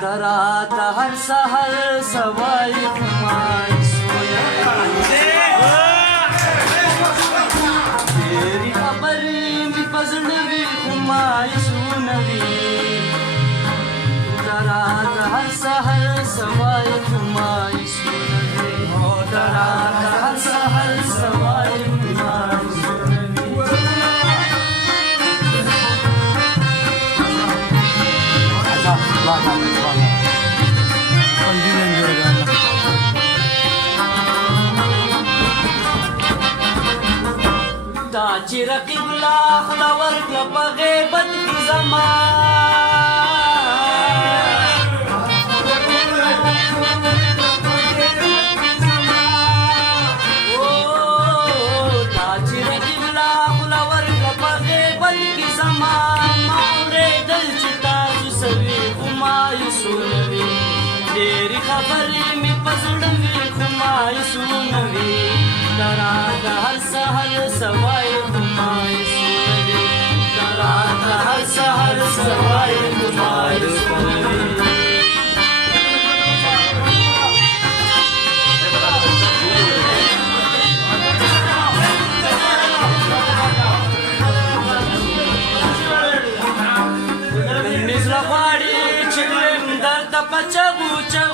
درات هر سحر سوای تیری خبری می پزړوي خمای سونوي درات هر سحر سوای خمای سونوي درات هر سحر سوای خمای دا چې رقیب لا خدا ورکړه په غیبت کې زما دا چې رقیب لا خدا ورکړه په غیبت کې زما ما اورېدل چې تاسو سوي خو مایوسونه وي ډېرې خبرې مې په زړه وي خو مایوسونه وي درات هر سحر سوای خمای سونوي درات هر سحر سوای خمای سونوي نزله غواړي چې درته په چغو چغو